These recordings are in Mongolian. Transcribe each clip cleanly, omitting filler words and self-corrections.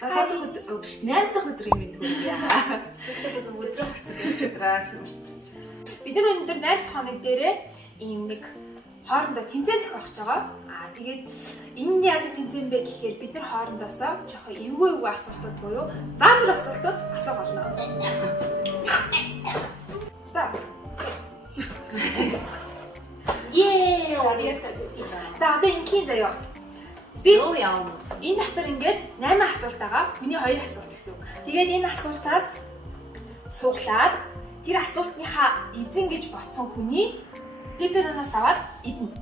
7 дахь өдөр биш 8 дахь өдрийн мэд хүргье. Өдөр харцдаг шүү. Бид нар өнөөдөр 8 дахь хоног дээрээ ийм нэг хоорондоо тэмцээн зохиогч байгаа. Тэгээд энэ яадаг тэмцээн бэ гэхээр бид нар хоорондоосоо жоохон эвгүй асуултууд буюу заазар асуултууд асуух болно. За. Ее! За одоо ингийн заяа. Би энэ дотор ингээд 8 асуулт байгаа. Хүний 2 асуулт гэсэн үг. Тэгээд энэ асуултаас сууглаад тэр асуултынхаа эзэн гэж бодсон хүний пепероноос аваад идэнэ.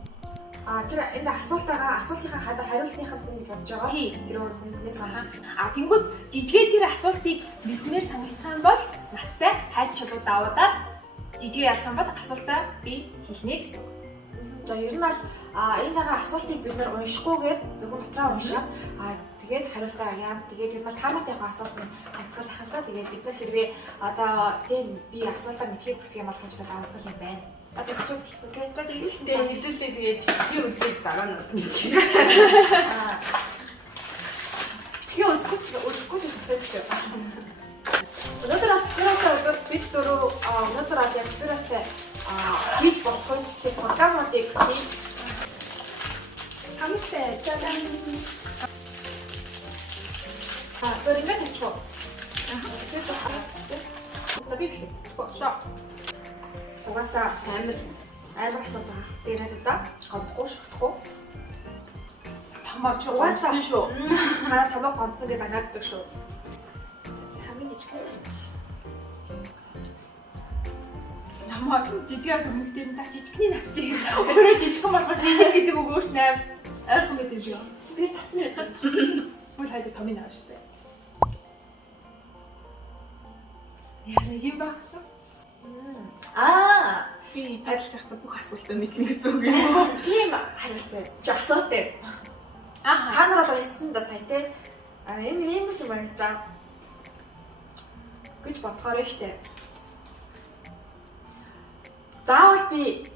Тэр энэ асуултынхаа хадаа хариултынхаа хүн гэж бодож байгаа. Тэр хүнээс аваад. Тэнгүүд жижигээ тэр асуултыг нэг хүнээр санагдах юм бол надтай хайч чулуу давуудаад жижигээ ялах юм бол асуултаа би хэлнэ гэсэн. За ер нь бол энэ байгаа асуултыг бид нар уншихгүйгээр зөвхөн дотроо уншаад тэгээд хариултаа яа. Тэгээд юм бол та нарт яг асуулт нь хатгал тахалтай. Тэгээд бид нар хэрвээ одоо тийм би асуултаа мэдхийг хүсэх юм бол хажууд авах юм байна. Одоо асуулт хэлэхгүй тийм. За тэгээд хэдүүлээ тэгээд чиглэлийн үзлийг дараа нь бас мэдхийг. Чиглэлийн үзэхгүй ч биш. Өнөөдөр бид дөрөв өнөөдөр яг бүрээтэй хийж болох үстэй програмуудыг хамттай 짜잔. Тэр ингээд хийчихв. Тэгээд хараад. Би хэлээ. Шоо. Угаасаа амар асуулт байгаа. Тэгээд надад гомхгүй шахахгүй. Тамаач угаасаа шүү. Хараа тамаа гомцсон гэж загнааддаг шүү. Хамгийн жижиг юм. Намаа жижигээс өмнөдөө за жижигний навчиг. Өөрөө жижигэн болохоор жижиг гэдэг үг өөрт нь ойрхон байдаг шүү. Сэтгэл татна. Мөн хайдаг томын ааш тээ. Яа нэг юм ба. Би тайлж явахдаа бүх асуултаа мэднэ гэсэн үг юм. Тийм хариултаа. Асуултаа. Та нар бол ирсэн да сая те. Энэ юм байна да. Гэж бодохоор штэ. Заавал би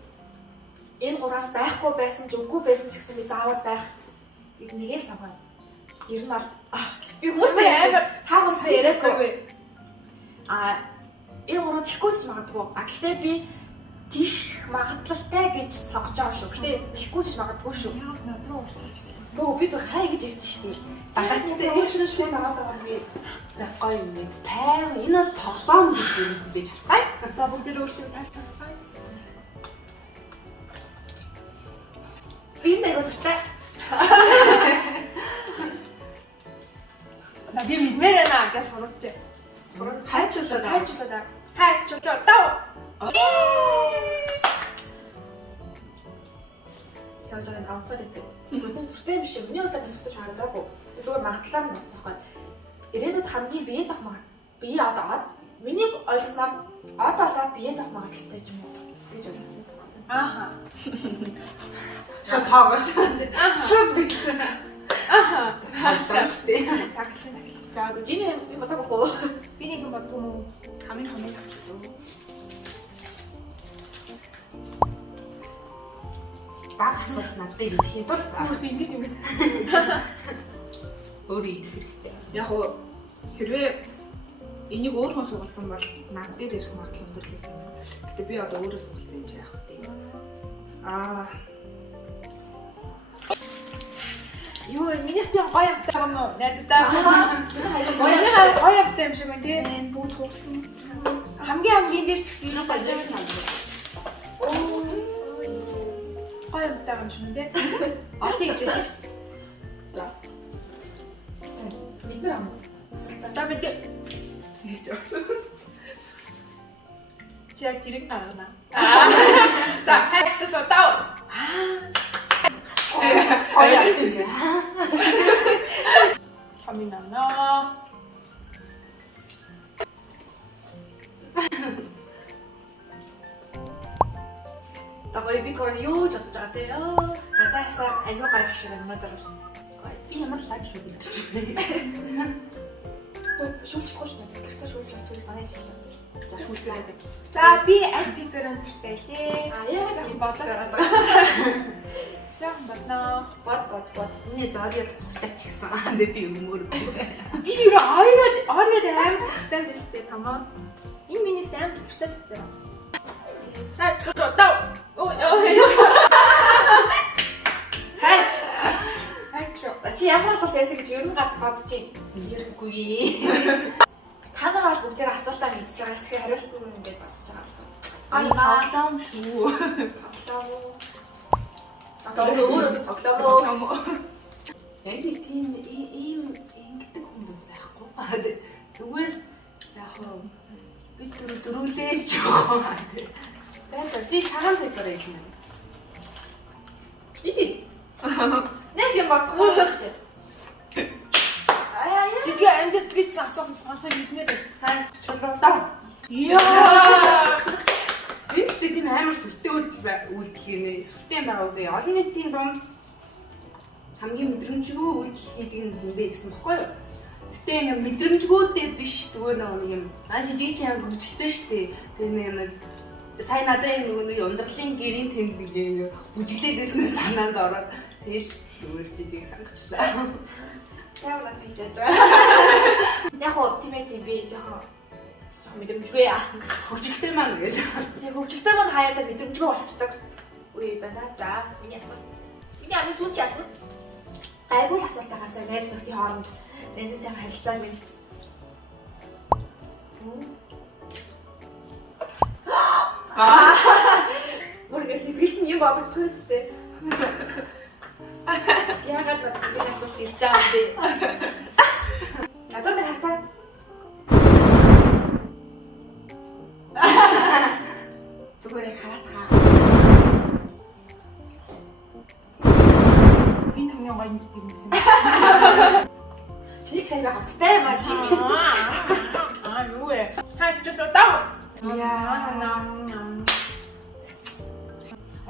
энэ гураас байхгүй байсан ч үгүй байсан ч гэсэн би заавал байх. Би нэгээ сонгоно. Ер нь бол би хүмүүстэй амар таагаас ярихгүй. Энэ гурав тэхгүй ч магадгүй. Гэхдээ би тих магадлалтай гэж сонгож байгаа шүү. Гэхдээ тэхгүй ч магадгүй шүү. Над руу урсаж. Бөө би зөв хараа гэж ирж штий. Дагааттай өөрчлөлт шууд байгаа байгаа би гоё юм нэг тайван энэ бол тоглоом гэж хэлж авах. За бүгд өөрсдөө тайлбарлацгаая. Би нэг өдөртэй. На би мэдмээр байна гэж санагдаж. Хайчлаа. Тав. Явж байгаа авахгүй гэдэг. Өдөр сүртэй биш. Миний удаа сүртэй харагдаагүй. Зүгээр магадлалаар нь бодсохгүй. Ирээдүйд хамгийн бие дах бие одоо миний ойлгосноор болоод бие дах магадлалтай юм уу гэж ойлгосон. Шот тааваш. Шот бит. Таавштэй. Таксан. За жиний би бодоагүй хөө. Би нэг юм бодгоо мөн. Хамгийн авчихлаа. Баг асуулт надад ирэх юм бол би ингэж юм. Өөрөө идэх хэрэгтэй. Яг уу хэрвээ энийг өөр хүн сугалсан бол над дээр ирэх магадлал өндөр л байсан юм. Гэтэ би одоо өөрөө сугалсан юм чи яах вэ? Юу миний тийм гоё амтай юм уу? Найздаа. Гоё амтай юм шиг байна тий. Бүгд хуурсан. Хамгийн дээр ч гэсэн юу болж байгаа юм бэ? Гоё амтай юм шиг тий. Олиг гэж байна шүү дээ. За. Бид нар За бид яг тэрийг навна. За хайч шүү тав. Аяа. Хаминана. Тагой би кор юу ч бодож байгаа те. Гадаасаа аюу гайх шиг өнөөдөр бол. Би ямар лайк шүү бэлдэж. Шүүлчихгүй шүү дээ. Гэртээ шүүлчих түүх манай хийсэн. За шүүлчихээ. За би аль пеперонтой лээ. Яа би бодлоо гараад байна. Жаахан бодноо. Бод. Миний зориод тустай ч гэсэн. Андэ би өмөр. Би юу ороод амар тустай биш үү тамаа. Энэ миний амар тустай битээ. Таа. Хайч. Хайч. Чи ямар асуулт байсан гэж ер нь бодож байна. Ярьгүй. Та нар бол бүгдээр асуултаа мэдчихэж байгаа ш. Тэгэхээр хариулт нь ингэж бодож байгаа. Тоглоом шүү. Тоглоом. Өөрөө тоглоом. Яг нэг тийм ийм ингэдэг хүмүүс байхгүй. Зүгээр яг би дөрүлээ жоохон. Тэгээд би цагаан пепер хэлнэ. Иди. Нэг юм бодох гэж. Тэгээ амжилт бит асуух сонсоо биднэр Хаа чулуудаа. Яа. Би тийм амар сүртэй үйлдэл гинэ. Сүртэй байгаа үгүй. Олон нийтийн дунд хамгийн мэдрэмжгүй үйлдэл хийдэг нь юм бэ гэсэн баггүй юу? Гэтэ юм мэдрэмжгүйтэй биш зүгээр нэг юм. Жижиг чи амар хөвжөлтэй штэ. Тэгээ нэг сайн надад нэг ундралын гэрийн тэнд нэг бүжиглээд байсан санаанд ороод тэгэл зүгээр жижиг сангачлаа. Яа надад хийж байгаа. Яг уу тийм би жоохон мэдрэмжгүй яа. Хөвжөлтэй маань гэж. Тэгээ хөвгөлтэй маань хаяатаа мэдрэмжгүй болчихдог. Үе байна. За, миний асуулт. Миний амин сүүлчийн асуулт. Гайгүй л асуултаагаас найз нөхдийн хооронд нэлээд сайн харилцаа минь. Бүргээс сэтгэлд нь юм бодогдох үстэй. Яагаад энэ асуулт ирж байгаа юм бэ? Надад хатаа. Зүгээр харатгаа. энэ хамгийн гоё нэг юм байсан. Чи хайгаа хамттай маа чи. Юу вэ? Хайч даа. Яа.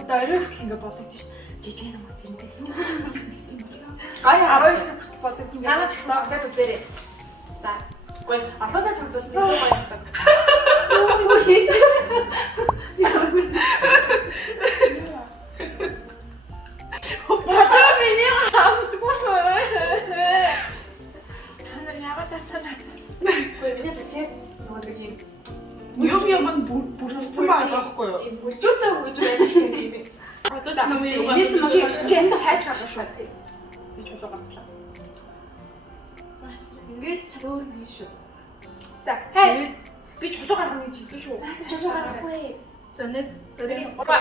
Одоо орой хүртэл ингэ бодож ш. Жижиг юм тэрнтэй юу гэсэн юм бэ? Гая 12 цаг хүртэл бодог. Яна ч гэсэн огт үзээрэй. За. Гэхдээ асуултаа тогтуулсан би гоё явдаг. Одоо миний хамтгүй. Танаар яагаад татаад? Гэхдээ миний зөвхөн нэг юм Юм бүрдсэн байгаа байхгүй юу? юм бүлжүүртэй хүйж байдаг шиг юм. Одоо ч юм юу Энд нь чи энд хайж гарах шүү. Би ч удаа гарчлаа. Ингээд өөр юм шүү. За, хай. Би чулуу гаргана гэж хэлсэн шүү. Чулуу гарахгүй. За нэг Опа,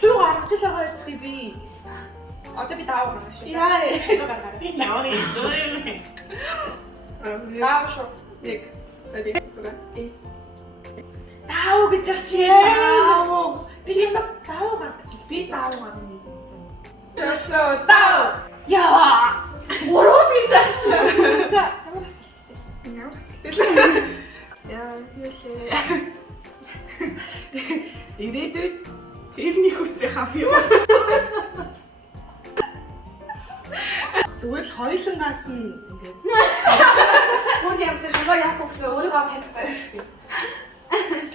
чулуу гаргаж л байгаа зү би. Одоо би даав гаргах шүү. Яа. Чулуу гаргаарай. би яваа юм. Даав шүү. Нэг Даав гэж очив. Даав. Би юм даав гаргаж. Би даав гарна. Чулуу даав. Яа. Гурав би жаач. За, ямар асуулт? Ямар асуулт? Яа, яалээ. Ирээдүйд тэрний хүчээ хамгийн зүгээр л хоёулангаас нь ингээд Өөр юмтай зураг яахгүй гэсэн өөрийгөө хайдаг байх шүү дээ.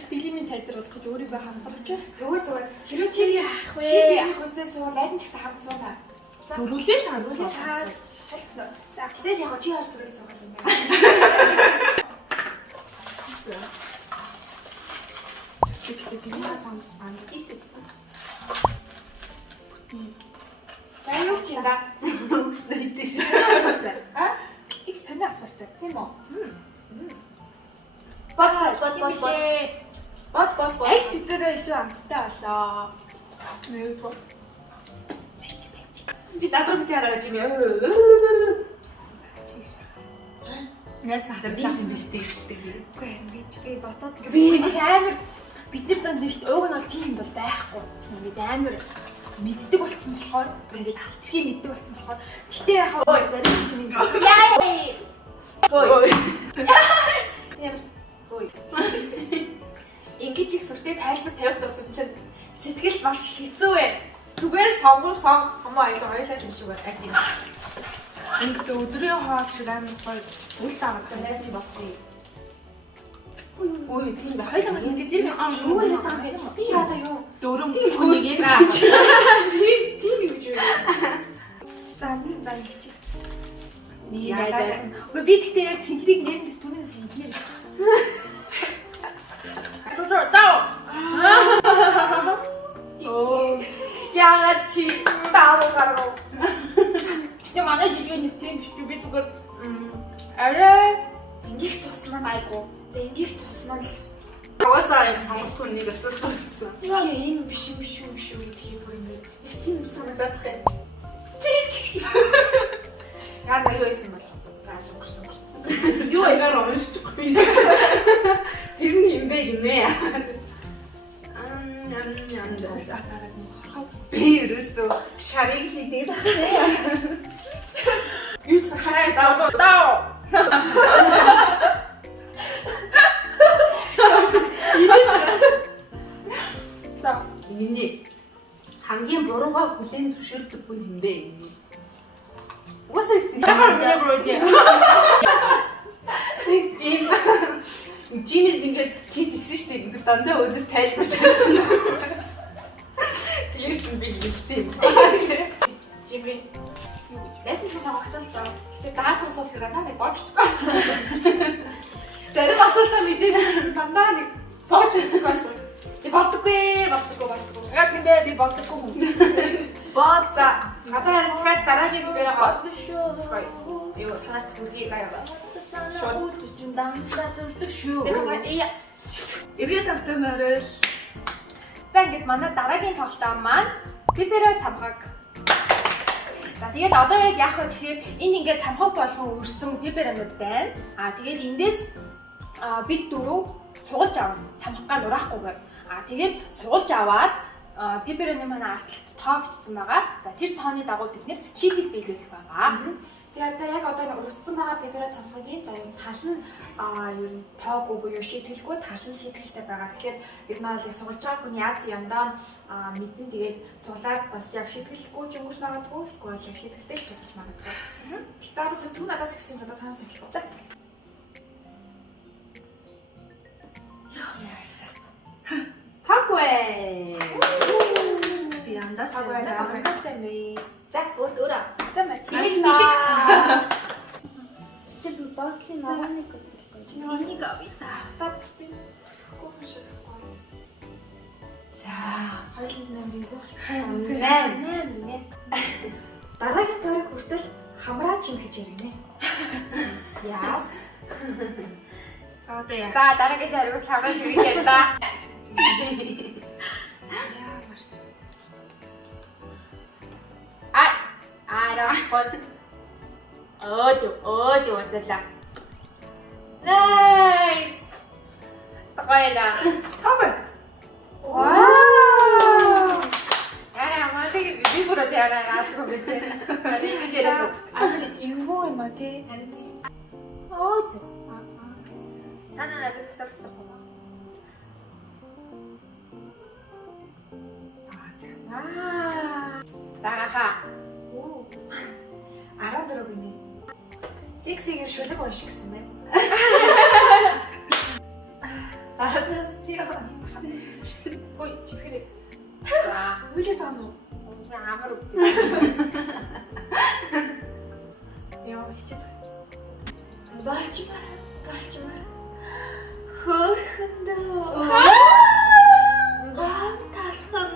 Билимийн тайлбар болох гэж өөрийгөө хамсарч байна. Зүгээр хэрвээ чи яах вэ? Чи би гүнзээ суул найдан ч гэсэн хамт сууна. дөрвөлээ л Дөрвөлээ харуулсан. шалтгаан. За гэтэл яг чи хоёр дөрөв зугаал юм байна. Тэгтээ чиний сан ангид. За юу ч юм да. Үгснэ идэш. А? Их сони асуулт. Тийм үү? Бод. Аль бидэрээ илүү амттай болоо. Нэг бод. Би надад бит яраач юм яа. Яасан хатаа юм биш тэгтэй. Үгүй ингэж би бодоод би амар бид нар данд нэгт ууг нь бол тийм бол байхгүй. Ингээд амар мэддэг болсон болохоор ингээд алтрхи мэддэг болсон болохоор тэгтээ яг зарим юм яа. Ой. Ой. Ингээд чиг сүртэй тайлбар тавих тусам чинь сэтгэл маш хэцүү вэ. Зүгээр сонгуулсан хамаа аяга хоёлаа юм шиг байна. Ингээд өдрийн хоол шиг амар гоё үл даагаад Найзны бодгоо. ой тийм бай. Хоёлаа ингээд зэрэг юу яриад байгаа юм бэ? Би одоо юу? Дөрөм Хүнийг наа. Тийм юу юу. За тийм байна гэж. Үгүй би тэгтээ яг цэнхрийг нэрнэ гэсэн түрүүнээс шиг идмээр. Тоо. Яагаад чи таавал гаргав? Тэгээ манай жижиг нэг тийм биш би зүгээр арай Энгих тусман айгу. Энгих тусман л Угаасаа яг сонгохгүй нэг асуулт болсон. чи ийм биш үү гэдгийг бүр ингэ яг тийм санагдаад байна. Яа юу байсан бол? Гац өнгөрсөн. Юу яагаар уншчихгүй. Тэр нь юм бэ гинэ. Ам дараад нэг хорхоо. Би ерөөсөө шарыг хийдээд ахаа. Юу ч хаа таа. миний хамгийн буруугаа хүлээн зөвшөөрдөг хүн юм бэ? Уусаа тийм Жимэд ингээд чи тэгсэн штеп ингээд дандаа өдөр тайлбарласан. Тэр чинь би хэлсэн юм. Жимби. Лэсэн самгацсан тоо. Гэтэ даацсан сул гранаа нэг бодчихгүй байсан. Зарим асуултаа мэдээгүй дандаа нэг бодчихгүй байсан. Тэг боддоггүй. Яг тийм би боддоггүй хүн. Бод за. Надад яг дараагийн бибээр Боддог шүү. юу танаас түргий заяа. Шууд чинь дамсаа зүрдэг шүү. Эргээд тавтай морил. За ингээд манай дараагийн тоглоом маань биберэ цамхаг. За тэгээд одоо яг яах вэ гэхээр энэ ингээд цамхаг болгон өрсөн биберэнүүд байна. Тэгээд эндээс бид дөрөв суулж авна. Цамхаггаа нураахгүйгээр. Тэгээд суулж аваад биберэний манай арталт тоо бичсэн байгаа. За тэр тооны дагуу бид нэр шийдэл биелүүлэх байгаа. Тэгээд одоо нэг урдсан байгаа биберэ цамхагийн за юм тал нь ер нь тоогүй буюу шийтгэлгүй тал нь шийтгэлтэй байгаа. Тэгэхээр ер нь бол суулж байгаа хүний аз яндаа мэдэн тэгээд суулаад бас яг шийтгэлгүй ч өнгөрч магадгүй эсвэл яг шийтгэлтэй ч тулж магадгүй. За одоо түн надаас ихсэн одоо цаанаас их удаа. Тагвэ. Би андаа Тагвэ мэй. За өөр. За мачи. Тэр доотлын ногооныг Энийг авъя. та бусдын гоо шиг. За, Хоёулын нэмрийг нэ. дараагийн тойрог хүртэл хамраа чимхэж яригнэ. Яас. За дээ. За, дараагийн хариуг хамраа ширээ ярьлаа. Арахот. Өөж удлаа. Nice. Стагайла. Тагвэ. Вау. Яа, мантиг би бүр тэраа наацгүй битээ. Энийг жирээс. Эвгүй юм а тий. Өөж. Тана надад сасавсан юм. Тагаха. Оо. 14 гинэ. Сексигээр шүлэг уншигсан байна. Араас тийо. Ой, чихрээ. За, Үлээ таано. амар үг. Яа, хичээд. Барчмаар. Хөөхдөө. Талхан.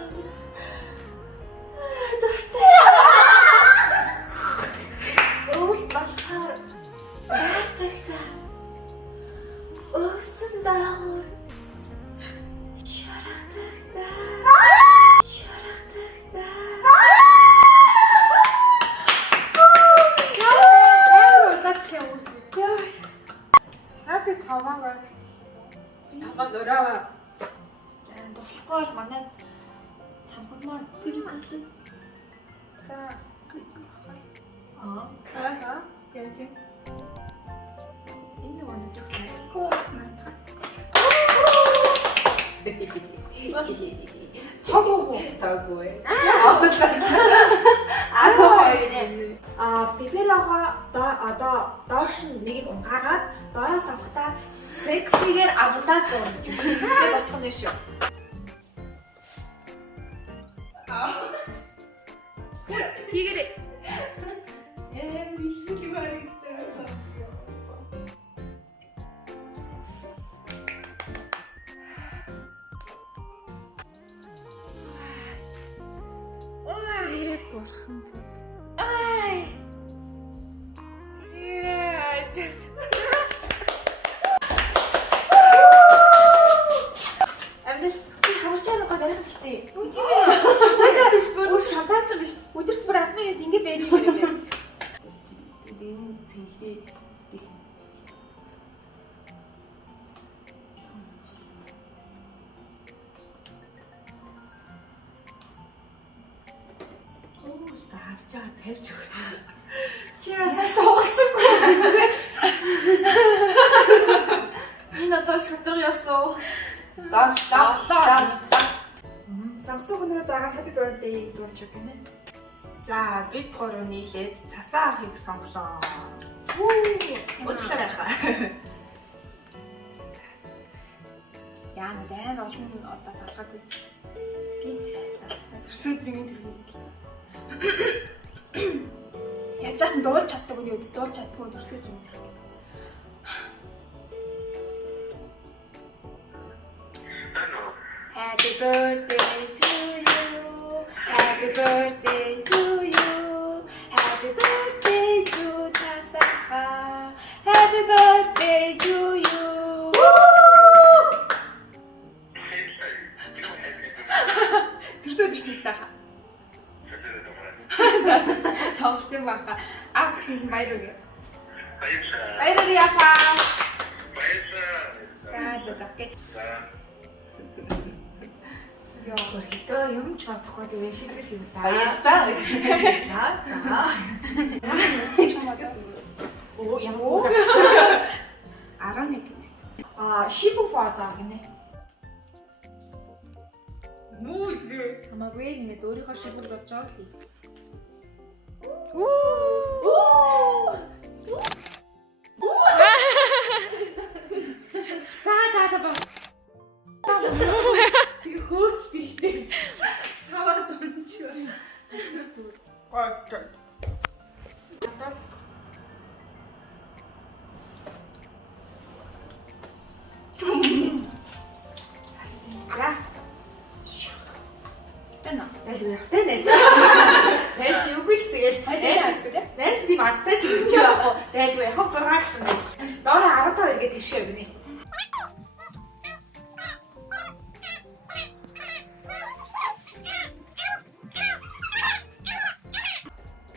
Өвс болохоор тагта. Өвсөн дагуур. Шарахтагта. Хаппи таваага. Таваа дөрава. Туслахгүй бол манай цамхаг маань тэр талын. За. Яаж юм? Энэ нэг хэвгүй байна. Тагвэ. Биберага одоо доош нь нэгийг унгаагаад доороос авахтаа сексигээр амдаа зурж. Тэгээ босгоно нь шүү. Хийгэрээ. Миксик юм харагдаж Орхон бод. Ай. Яа. Амдэл би харж байгаа гоо дарах хэлцээ. Үгүй тийм ээ. Шантаа биш бүр. Өөр шантаацсан биш. Өдөрт бүр адмын ингэ байр юм бэ. Энэ цэнхээ Ууста авчаа тавьж өгч. Чи ясаа сонгосонгүй зүгээр. Энэ одоо шудраг ясуу. Сонгосон хүнрээ заагаад happy birthday дуулж өгөх гинэ. За бид гурав нийлээд цасаа ахыг сонглоо. Уучлаарай хаа. Яа надад олон одоо залгаагүй. Гит. Өсөөдрийн төргий. Яаж ч дуулж чаддаг үний өдөс дуулж чаддгүй өсөөдрийн төргий. Happy birthday to you. Happy birthday to you. Happy birthday to Tasaha. Happy birthday to you. Төрсөд ирсэн таха. Тавсан баха. Авсан баяр уу. Баяр япа. За окей. Яа. Өөртөө юм ч бодохгүй тэгээ шийдэл хийв. За. Баярлалаа. За. Оо ямар 11 гинэ. шибу фаза гинэ. Муу их. Хамаагүй нэг өөрийнхөө шигүүл болж байгаа л. За ба. Тэр хөөрчдөө штэ. Саваа дончоо. Гот. За. Тэна. Яа юу яхтай нэ. Найс юу гэж тэгэл. Найс тийм азтай ч юм чи яах вэ? Найс юу яхав 6 гэсэн бэ. Доороо 15 эргээд тийшээ өгнө.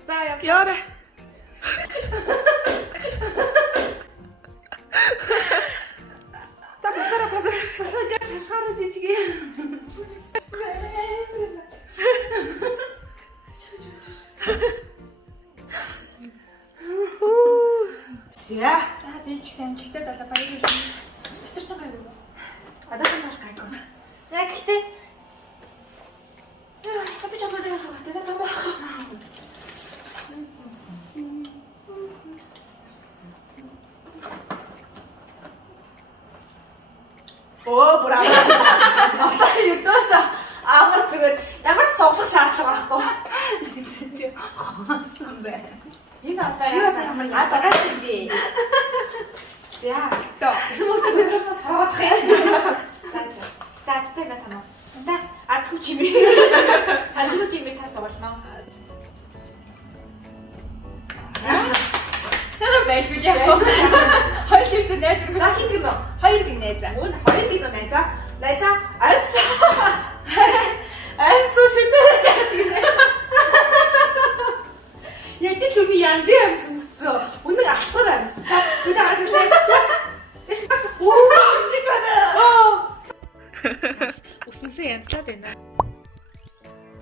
За яа. Яра. Та босоо. Хасаараа жижигээ. За. За тийч самжилтад болоо баяр уу. Дотор ч гайгүй. Одоо ч бас гайгүй. Яг гэхдээ би ч одоо тэгээс угатай та томоо. Оо браво. Одоо юудаас амар зүгээр ямар сонгох шаардлага байхгүй. Чи хоосон бай. Энэ одоо ямар Загаас би. За. То. Зүгээр тэрнээс харах юм. Тацтай на тамаа. Та азгүй чимээ. Азгүй чимээ тасаа болно. Байлгүй яах вэ? Хоёр ирсэн найз. За хин гинэ. Хоёр гин найз. Мөн хоёр гинэ найзаа. Найзаа амс. Амс шүтээ. Яж л үний янз амс өмссөн. Үнэн ахсар амс. За би харж байлаа. Тэш оо нэг байна. Усмсээ янзлаад байна.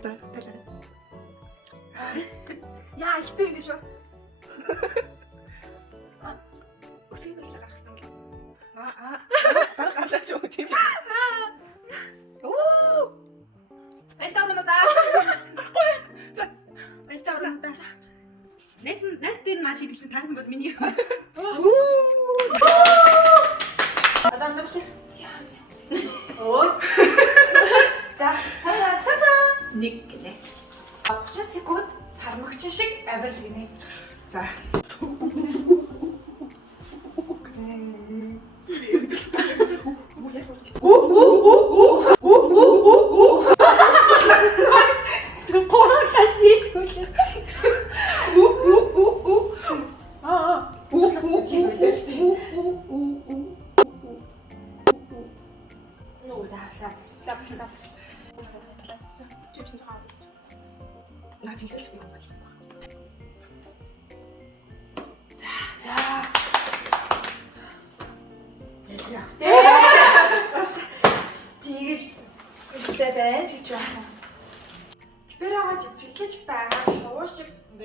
За. Яа, хэцүү юм биш бас. Өсөйг л гаргасан л. Баг гарлаач юу тийм. Оо! Эта манада. За. Эта манада. Нэт дээр наач хийдэлсэн таарсан бол миний. Одоо амарлаа. Оо. За, та. Нэг гинэ. 30 секунд сармагчин шиг авирал гинэ. За. Гурван шийдвэл.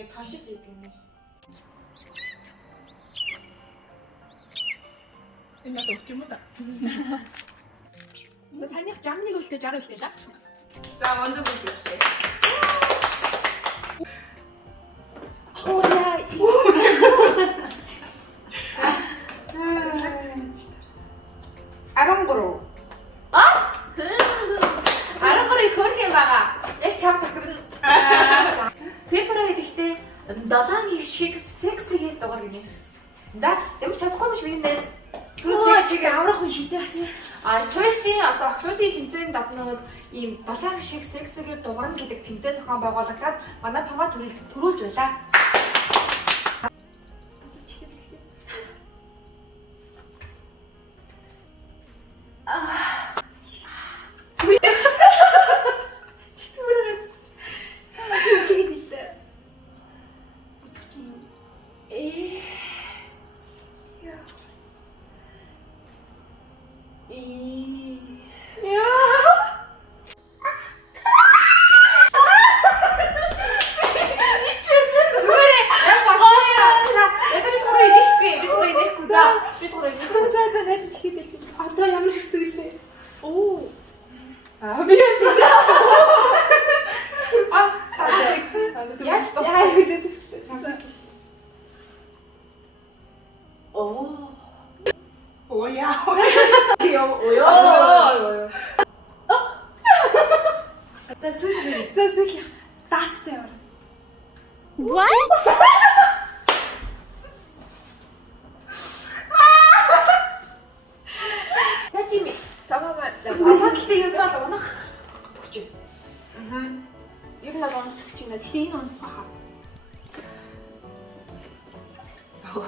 ингээд тоншиж идэг юм. Энэ надад өгч юм уу та? Таних жамныг үлдээ жаг үлдээ да. За мондо бүлгэлээ. Оо яа. 13. 13-ыг хөрх юм байгаа. Яг чам тохирно. Пепера хэдихтэй 7-гийн шиг сексигээр дугаар гинэ. За, юм чадахгүй юм шиг юмнээс. Түрүү чиг аврах хүн шүү дээ. Суйсийн одоо охлуудын тэмцээний давнууд ийм 7-гийн шиг сексигээр дугарна гэдэг тэмцээн зохион байгуулагдаад манай томоо төрүүлж байлаа. Одоо ямар хэсэглээ? Оо. Би яасан. Ас секс. Яаж тоо? Яа хэсэглээ? Оо. Оо яа. Оо. За сүүл. За сүүл дааттай яваа. What? Тачими. Тамаа Одоо гэхдээ юм бол унах төгч. Ер нь онцлог чинь гэхдээ энэ онцлог хаа.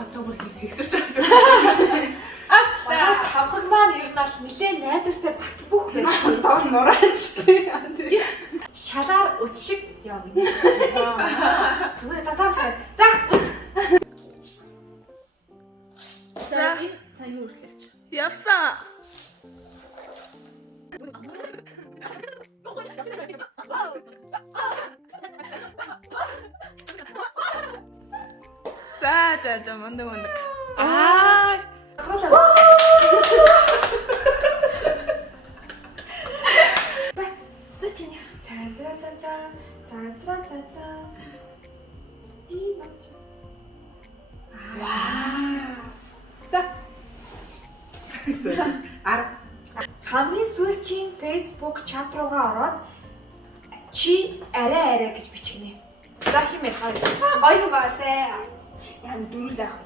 Одоо бүр хэсэгсэж байна. Аа тавхаг маань ер нь бол нэлээд найдвартай бат бүх байсан. Доор нураачтай. Шалаар өтшиг явна. Зүгээр засаавсаа. За. За сайн юу үргэлж. явсан. За мондог. Аа. За чиний. За. И бач. Вау. За Хамгийн сүүлчийн Facebook чат руугаа ороод чи арай гэж бичгэнэ. За химээ хаа. Гоё юм басаа. яа дөрүл авах.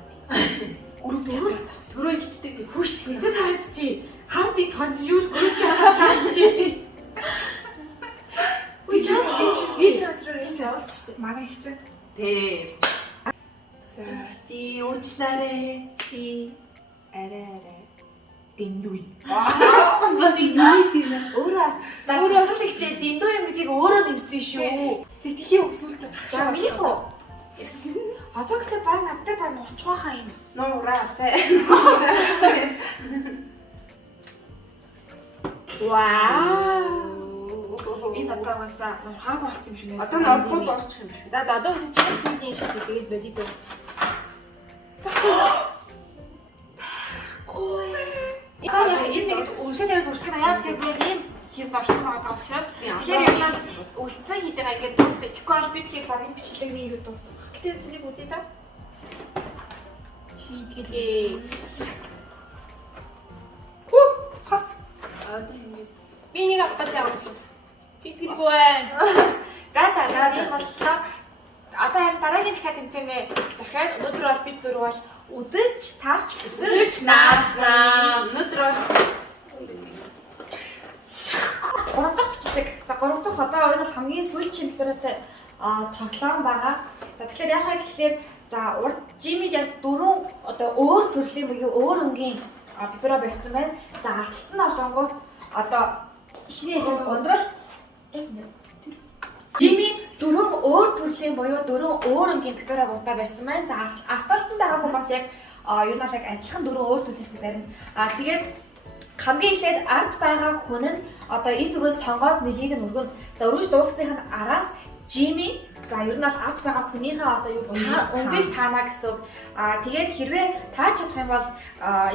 Төрөө ичдэг хүүш тэдэд хаач чи. Хавдыг тонж юу гөрөж чаа чи. Би чам би трансфер хийсэн явуулсан шүү дээ. Манай их чинь. Дээ. За чи уучлаарай. Чи арай. Дэндүй. Өөрөө өөрөөс л хичээ дэндүү юм гэдгийг өөрөө нэмсэн шүү. Сэтгэлийн өгсүүлэлт За минийх үү? Одоо гэдэг баг надтай баг нурч байхаа юм. Нураасаа. Вау. Энэ одоогоосаа хааг болсон юм шиг нэ. Одоо норхоо дуусчих юм шүү. За одоогоос чи сүүлийн шиг тэгээд бодит. Одоо яг энэ нэг үлсээ тавьж үргэлжлэх яагаад гэвэл ийм шиг орсон байгаа учраас тэгэхээр яг л үлдсэн хийдэг ингээд дуусдаг. Тэгэхгүй бол би тэгэхээр баг энэ бичлэгний юу дууссан. Гэтэ эцнийг үзье та. Хийдгэлээ. Хас. Би нэг аваад явуулсан. Хийдгэлгүй байна. За би боллоо. Одоо харин дараагийн дахиад тэмцээнэ. Захиад өнөөдөр бол бид дөрөв бол үзэж, тарч, өсөрч нааднаа. Өнөөдөр бол 3 дахь бичлэг. За 3 дахь одоо энэ бол хамгийн сүүлчийн пепперотой тоглоом байгаа. За тэгэхээр яг хаа гэхлээр за урд Жимид яг 4 одоо өөр төрлийн буюу өөр өнгийн пепперо барьсан байна. За арталт нь олонгууд одоо ихний хэд ундрал Жими 4 өөр төрлийн буюу 4 өөр өнгийн пепперог урдаа барьсан байна. За арталтанд байгаа хүн бас яг юу нэг адилхан 4 өөр төрлийн барина. Тэгээд хамгийн эхлээд ард байгаа хүн нь одоо энэ төрөөс сонгоод нэгийг нь өргөн. За өргөж дуусных нь араас Жими За ер нь бол авт байгаа хүнийхээ одоо юу өнгийг таана гэсэн үг. Тэгээд хэрвээ тааж чадах юм бол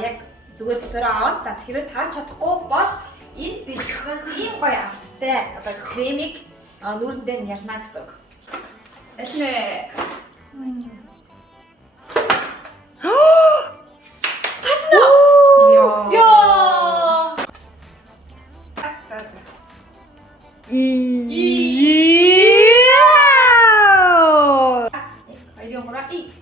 яг зүгээр топоро аваад за хэрвээ тааж чадахгүй бол энд бэлдсэн ийм гоё авттай одоо кремийг нүүрэндээ нь ялна гэсэн үг. Алле. Яа. Айдион гора и.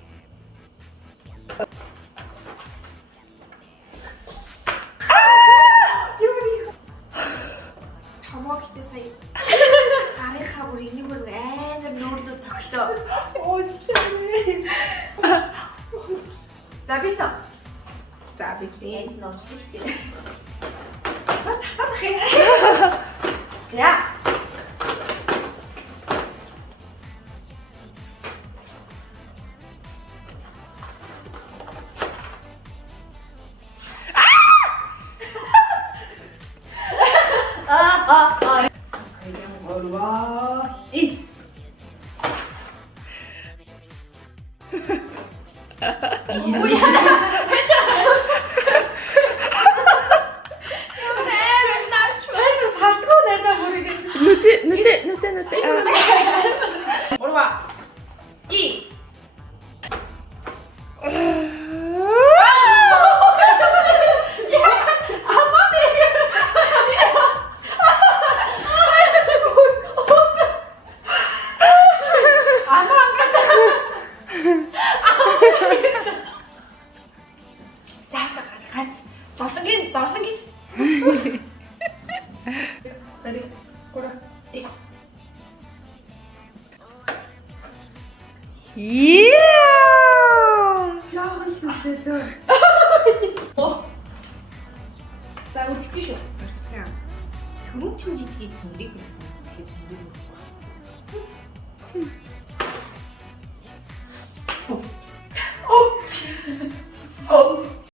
Томоо гэдэг сая гарынхаа бүр энийг бүр амар нөөрлөө цоглоо. Өөчлөө. За би тоо. За би Яаж номчлаа шүү дээ. Татах юм. За. орва. И. нүдэ. Орва. И. Зорлонгийн. Бари. Гора. И. Жаахан зүсэдөө. За үлдсэн шүү. Төрөв чинь жижиг цэврийг өгсөн. Тэгэхээр